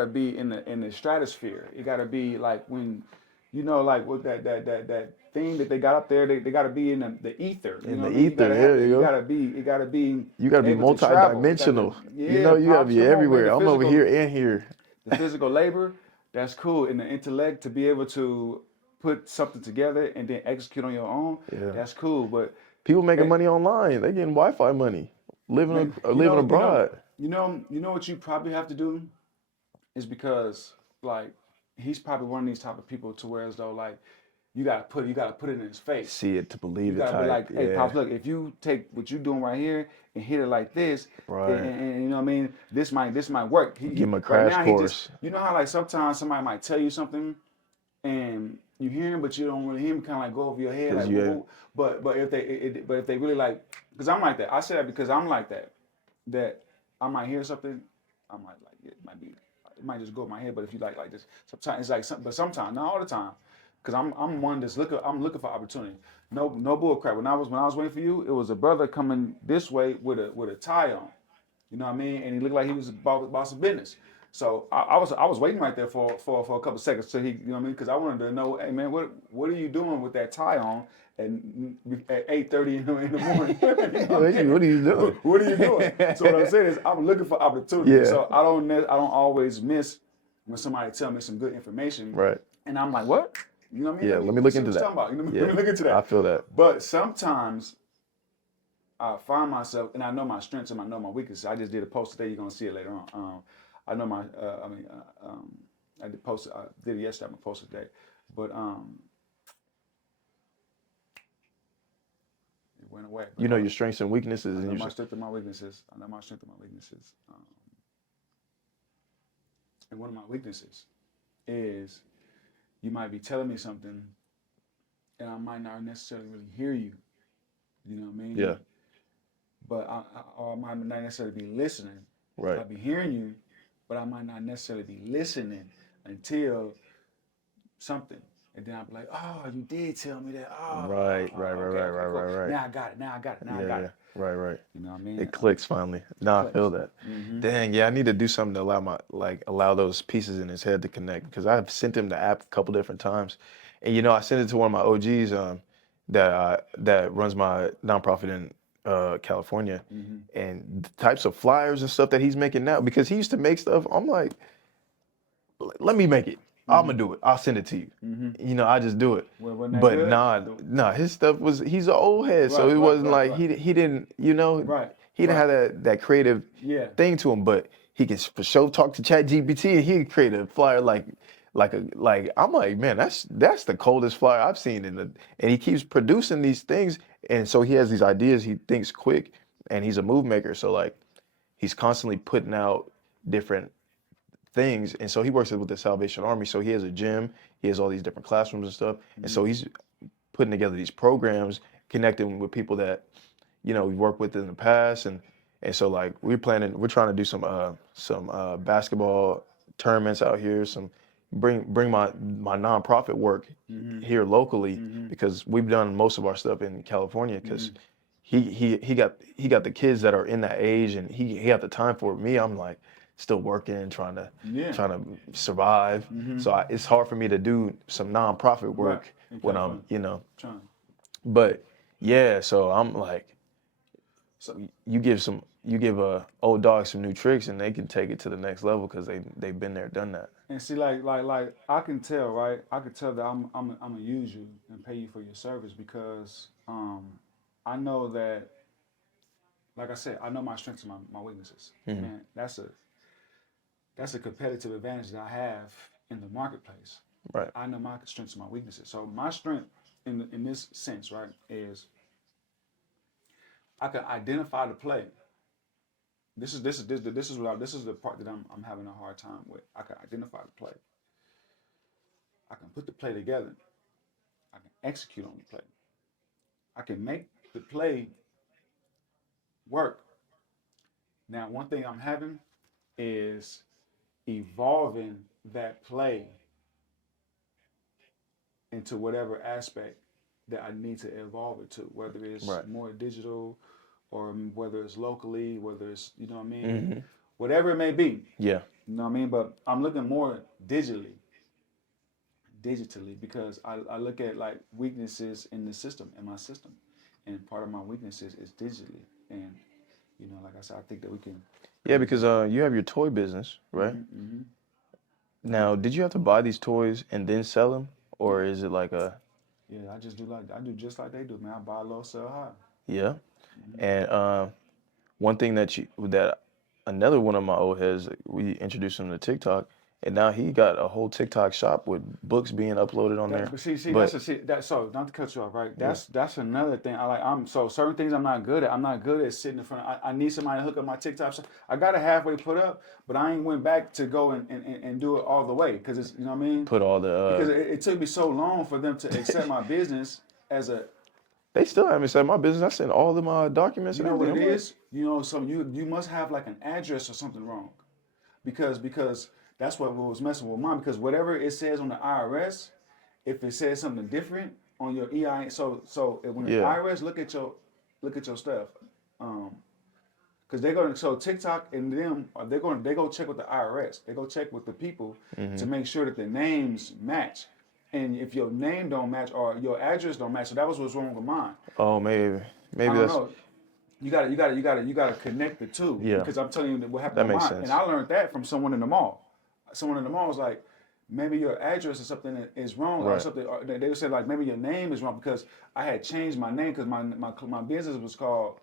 be in the stratosphere. It got to be like when, you know, like with that thing that they got up there, they got to be in the ether. In the ether, there you go. You got to be multi-dimensional. You know, you got to be everywhere. I'm over here and here. The physical labor, that's cool. And the intellect, to be able to put something together and then execute on your own, that's cool. But People making And, money online. They getting Wi-Fi money, man, living abroad. you know what you probably have to do is because like he's probably one of these type of people to where as though like you gotta put it in his face. See it to You believe it gotta be type. like, hey, Yeah. pops, look, if you take what you're doing right here and hit it like this, Right. and you know what I mean, this might work. Give him a Right crash now, course. you know how like sometimes somebody might tell you something and you hear him, but you don't really hear him, kind of like go over your head, like, but if they really like, because I'm like that. I say that because I'm like that. That I might hear something, I might like it might just go in my head. But if you like this, sometimes it's like, but sometimes, not all the time, because I'm one that's I'm looking for opportunity. No bull crap. When I was waiting for you, it was a brother coming this way with a tie on. You know what I mean? And he looked like he was about some business. So I was waiting right there for a couple seconds till he, you know what I mean? Because I wanted to know, hey man, what are you doing with that tie on at 8:30 in the morning? What are you doing? What are you doing? So what I'm saying is I'm looking for opportunity. Yeah. So I don't always miss when somebody tell me some good information. Right. And I'm like, what? You know what I mean? Yeah. Let me look into that. About. You know, let me look into that. I feel that. But sometimes I find myself, and I know my strengths and I know my weaknesses. I just did a post today. You're gonna see it later on. I know my. I did post. I did it yesterday. I'm gonna post it today, but it went away. You know your strengths and weaknesses. I know my strengths and my weaknesses. I know my strengths and my weaknesses. And one of my weaknesses is you might be telling me something, and I might not necessarily really hear you. You know what I mean? Yeah. But I might not necessarily be listening. Right. I'll be hearing you, but I might not necessarily be listening until something. And then I'll be like, oh, you did tell me that. Oh, Right. cool. Now I got it. Now I got it. Right. You know what I mean? It clicks finally. No, I feel that. Mm-hmm. Dang, yeah, I need to do something to allow those pieces in his head to connect, because I've sent him the app a couple different times, and I sent it to one of my OGs that runs my nonprofit in California, Mm-hmm. and the types of flyers and stuff that he's making now, because he used to make stuff. I'm like, let me make it. I'm gonna do it. I'll send it to you. Mm-hmm. I just do it. But good? Nah, his stuff he's an old head, so it wasn't like he didn't, he didn't have that creative thing to him, but he can for sure talk to ChatGPT and he can create a flyer like I'm like, man, that's the coldest flyer I've seen and he keeps producing these things, and so he has these ideas, he thinks quick, and he's a move maker, so like he's constantly putting out different things, and so he works with the Salvation Army, so he has a gym, he has all these different classrooms and stuff, and so he's putting together these programs, connecting with people that we worked with in the past, and so like we're trying to do some basketball tournaments out here, bring my nonprofit work here locally, because we've done most of our stuff in California, because he got the kids that are in that age, and he had the time for it. Me, I'm like still working, trying to survive. So it's hard for me to do some nonprofit work when I'm but yeah, so I'm like, so you give old dog some new tricks and they can take it to the next level because they've been there, done that. And see, like I can tell, right? I can tell that I'm gonna use you and pay you for your service because I know that, like I said, I know my strengths and my weaknesses. Man, that's a competitive advantage that I have in the marketplace. Right. I know my strengths and my weaknesses. So my strength in this sense, right, is I can identify the play. This is the part that I'm having a hard time with. I can identify the play. I can put the play together. I can execute on the play. I can make the play work. Now, one thing I'm having is evolving that play into whatever aspect that I need to evolve it to, whether it's more digital or whether it's locally, whether it's, you know what I mean? Whatever it may be. Yeah. You know what I mean? But I'm looking more digitally, because I look at like weaknesses in the system, in my system. And part of my weaknesses is digitally. And, like I said, I think that we can. Yeah, because you have your toy business, right? Now, did you have to buy these toys and then sell them? Or is it like a... Yeah, I do just like they do, man. I buy low, sell high. Yeah. And one thing that another one of my old heads, we introduced him to TikTok, and now he got a whole TikTok shop with books being uploaded on there. But see, But that's so not to cut you off, right? yeah, That's another thing. I'm so certain things I'm not good at. I'm not good at sitting in front. I need somebody to hook up my TikTok. I got it halfway put up, but I ain't went back to go and do it all the way because it's, you know what I mean. put all Because the it took me so long for them to accept my business as a. they still haven't said my business. I sent all of my documents You and know what it everything. is? You know, you must have like an address or something wrong, because that's what was messing with mine. Because whatever it says on the IRS, if it says something different on your EIN, so when the Yeah. IRS look at your stuff, because they're going to, so TikTok and them they go check with the IRS, they go check with the people to make sure that the names match. And if your name don't match or your address don't match, so that was what's wrong with mine. Oh, maybe I don't that's know. You gotta connect the two. Yeah. Because I'm telling you what happened That with makes mine. sense. And I learned that from someone in the mall. Someone in the mall was like, maybe your address or something is wrong, or Right. something. Or they would say like maybe your name is wrong, because I had changed my name, because my business was called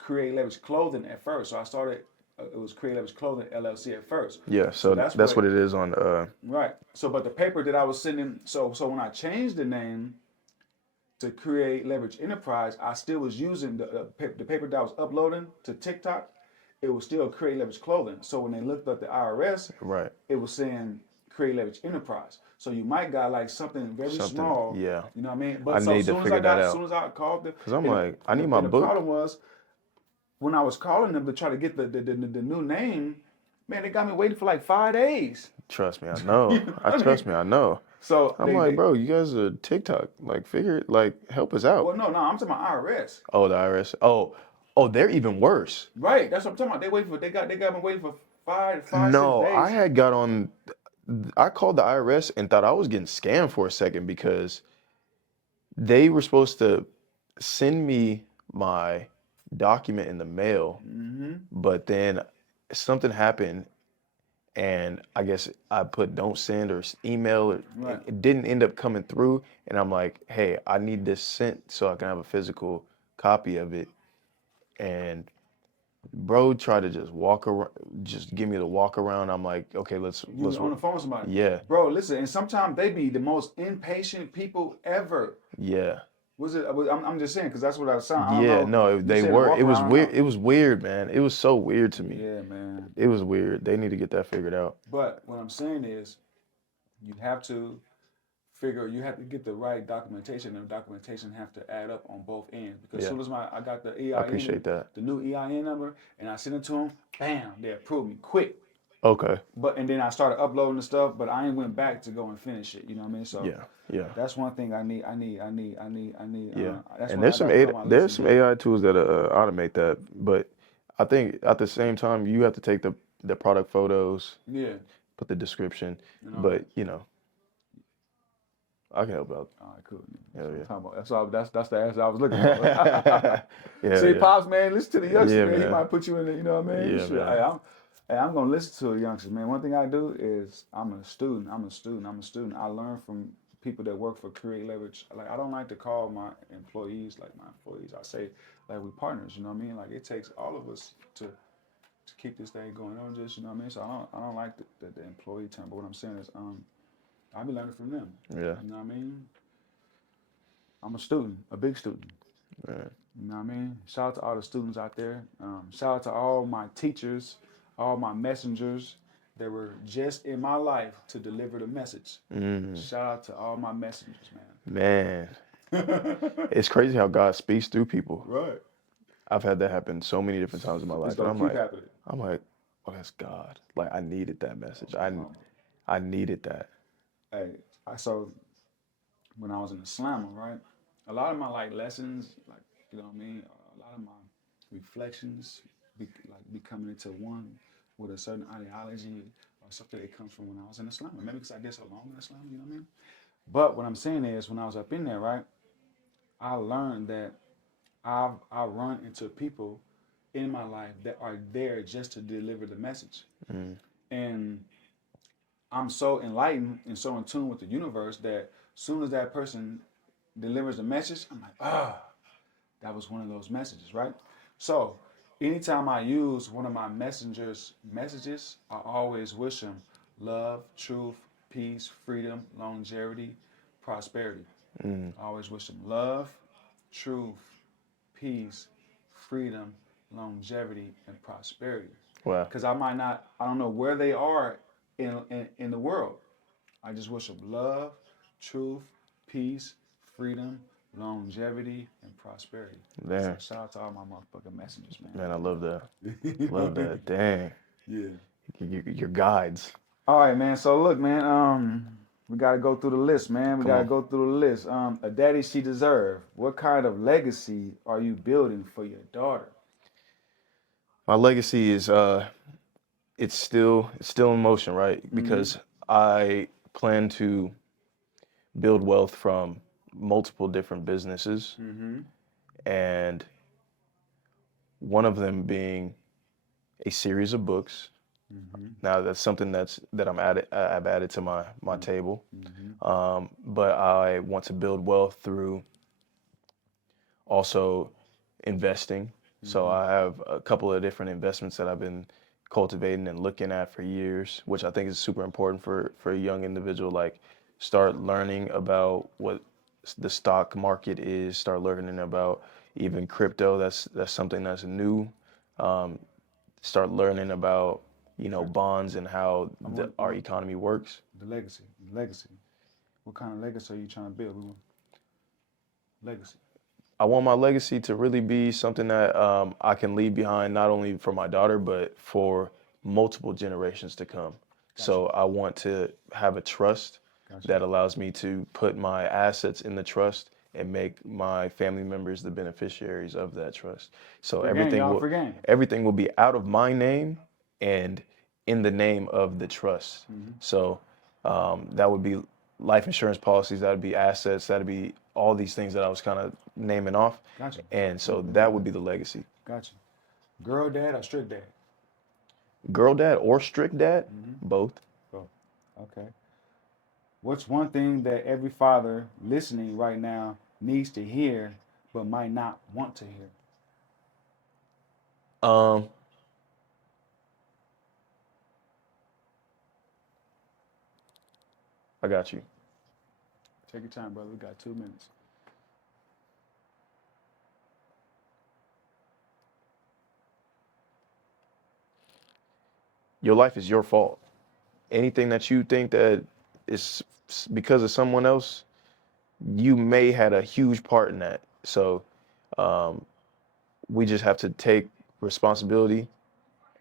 Kreate Leverage Clothing at first. So I started. It was Kreate Leverage Clothing LLC at first. yeah. So that's what it is on. Right. So, but the paper that I was sending, so when I changed the name to Kreate Leverage Enterprise, I still was using the paper that I was uploading to TikTok. It was still Kreate Leverage Clothing. So when they looked up the IRS, Right. it was saying Kreate Leverage Enterprise. So you might got like something very small. Yeah. You know what I mean? But I so need as to soon figure that out. as soon as I called them, Cause I'm like, I need my the book. problem was when I was calling them to try to get the new name, man, they got me waiting for like 5 days. Trust me, I know. Trust me, I know. So I'm like, bro, you guys are TikTok. Like, help us out. Well, no, I'm talking about IRS. Oh, the IRS. Oh, they're even worse. Right, that's what I'm talking about. They got me waiting for five, No, 6 days. I called the IRS and thought I was getting scammed for a second because they were supposed to send me my document in the mail, but then something happened and I guess I put don't send or email, or Right. it didn't end up coming through. And I'm like, hey, I need this sent so I can have a physical copy of it. And bro tried to just walk around, just give me the walk around. I'm like, okay, let's You was on the phone with somebody. Yeah. Bro, listen, and sometimes they be the most impatient people ever. Yeah. I'm just saying, because that's what I was saying. I don't Yeah, know. no, You they said were. walk It was around, weird. It was weird, man. It was so weird to me. Yeah, man. It was weird. They need to get that figured out. But what I'm saying is, you have to get the right documentation, and the documentation have to add up on both ends. Because as soon as I got the EIN, I appreciate that. the new EIN number, and I sent it to them, bam, they approved me quick. Okay. And then I started uploading the stuff, but I ain't went back to go and finish it. You know what I mean? So Yeah. that's one thing I need. Yeah. That's And why there's I gotta put my there's list some together. AI tools that automate that, but I think at the same time you have to take the product photos, Yeah. put the description, You know? but I can help out. All right, cool. Hell yeah. That's the answer I was looking for. Yeah. See, yeah. Pops, man, listen to the youngsters, Yeah, man. He man. might put you in the, you know what I mean? Yeah, Shit, man. I'm gonna listen to the youngsters, man. One thing I do is I'm a student. I learn from people that work for Kreate Leverage. Like, I don't like to call my employees like my employees. I say like we partners. You know what I mean? Like, it takes all of us to keep this thing going on. Just, you know what I mean? So I don't like the employee term. But what I'm saying is I be learning from them. Yeah. You know what I mean? I'm a student, a big student. Right. You know what I mean? Shout out to all the students out there. Shout out to all my teachers, all my messengers that were just in my life to deliver the message. Shout out to all my messengers, man. It's crazy how God speaks through people. Right. I've had that happen so many different times in my life. It's gonna keep happening. I'm like, oh, that's God. Like, I needed that message. I needed that. Hey, so when I was in the slammer, right? A lot of my like lessons, like, you know what I mean? A lot of my reflections be coming into one with a certain ideology or something that comes from when I was in the slammer. Maybe because I did so long in the slammer, you know what I mean? But what I'm saying is, when I was up in there, right? I learned that I run into people in my life that are there just to deliver the message. And I'm so enlightened and so in tune with the universe that as soon as that person delivers the message, I'm like, That was one of those messages, right? So anytime I use one of my messenger's messages, I always wish them love, truth, peace, freedom, longevity, prosperity. Mm. I always wish them love, truth, peace, freedom, longevity, and prosperity. Wow. Because I don't know where they are in the world. I just wish them love, truth, peace, freedom, longevity, and prosperity. Damn. So shout out to all my motherfucking messengers, man. Man, I love that. Love that. Dang. Yeah. Your guides. All right, man. So look, man. We gotta go through the list, man. We gotta go through the list. A daddy she deserve. What kind of legacy are you building for your daughter? My legacy is it's still in motion, right? Because I plan to build wealth from multiple different businesses, and one of them being a series of books. Now that's something that I've added to my table, but I want to build wealth through also investing. So I have a couple of different investments that I've been cultivating and looking at for years, which I think is super important for a young individual. Like, start learning about what the stock market is, start learning about even crypto. That's something that's new. Start learning about, bonds and how our economy works. The legacy. What kind of legacy are you trying to build? Legacy. I want my legacy to really be something that I can leave behind, not only for my daughter, but for multiple generations to come. Gotcha. So I want to have a trust that allows me to put my assets in the trust and make my family members the beneficiaries of that trust. So everything will be out of my name and in the name of the trust. So that would be life insurance policies, that would be assets, that would be all these things that I was kind of naming off. Gotcha. And so that would be the legacy. Gotcha. Girl dad or strict dad? Girl dad or strict dad? Both. Both. Okay. What's one thing that every father listening right now needs to hear but might not want to hear? I got you. Take your time, brother. We got 2 minutes. Your life is your fault. Anything that you think that is because of someone else, you may had a huge part in that. So we just have to take responsibility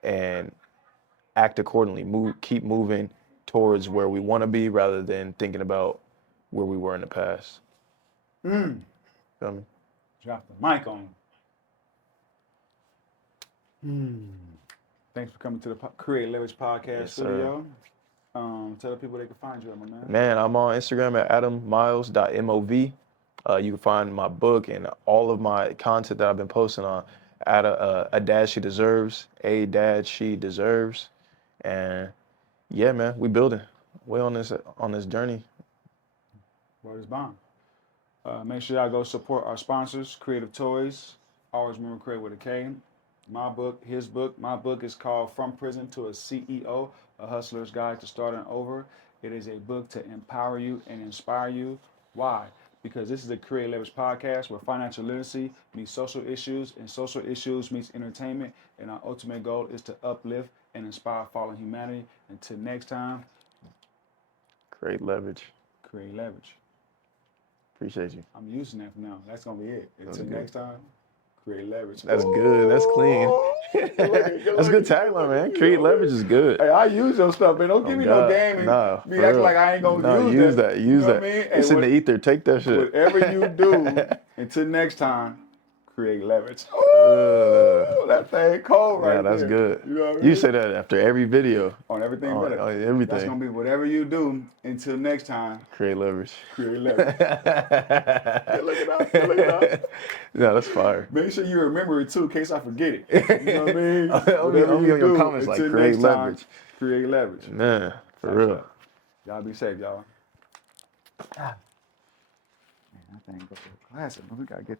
and act accordingly. Keep moving towards where we want to be rather than thinking about where we were in the past. Feel me? Drop the mic on him. Thanks for coming to the Kreate Leverage Podcast studio. Tell the people they can find you, my man. Man, I'm on Instagram at adammiles.mov. You can find my book and all of my content that I've been posting on A Dad She Deserves, A Dad She Deserves. And yeah, man, we building. We're on this journey. Word is bond. Make sure y'all go support our sponsors, Creative Toys. Always remember Create with a K. My book, his book. My book is called From Prison to a CEO, A Hustler's Guide to Starting Over. It is a book to empower you and inspire you. Why? Because this is the Kreate Leverage Podcast where financial literacy meets social issues and social issues meets entertainment. And our ultimate goal is to uplift and inspire fallen humanity. Until next time, Kreate Leverage. Kreate Leverage. Appreciate you. I'm using that for now. That's going to be it. Until next time, Kreate Leverage. That's good. That's clean. That's a good tagline, man. Kreate Leverage is good. Hey, I use your stuff, man. Don't give me no game and be acting like I ain't going to use that. Use that. I mean? It's in the ether. Take that shit. Whatever you do, until next time, Kreate Leverage. That thing cold right there. Yeah, that's good. You know what I mean? You say that after every video. On everything. On everything. That's going to be whatever you do until next time. Kreate Leverage. Kreate Leverage. Look it up. Yeah, that's fire. Make sure you remember it too, in case I forget it. You know what I mean? I'll be on your comments like Kreate Leverage. Kreate Leverage. Man, for real. Y'all be safe, y'all. Man, that thing goes to classic. We got to get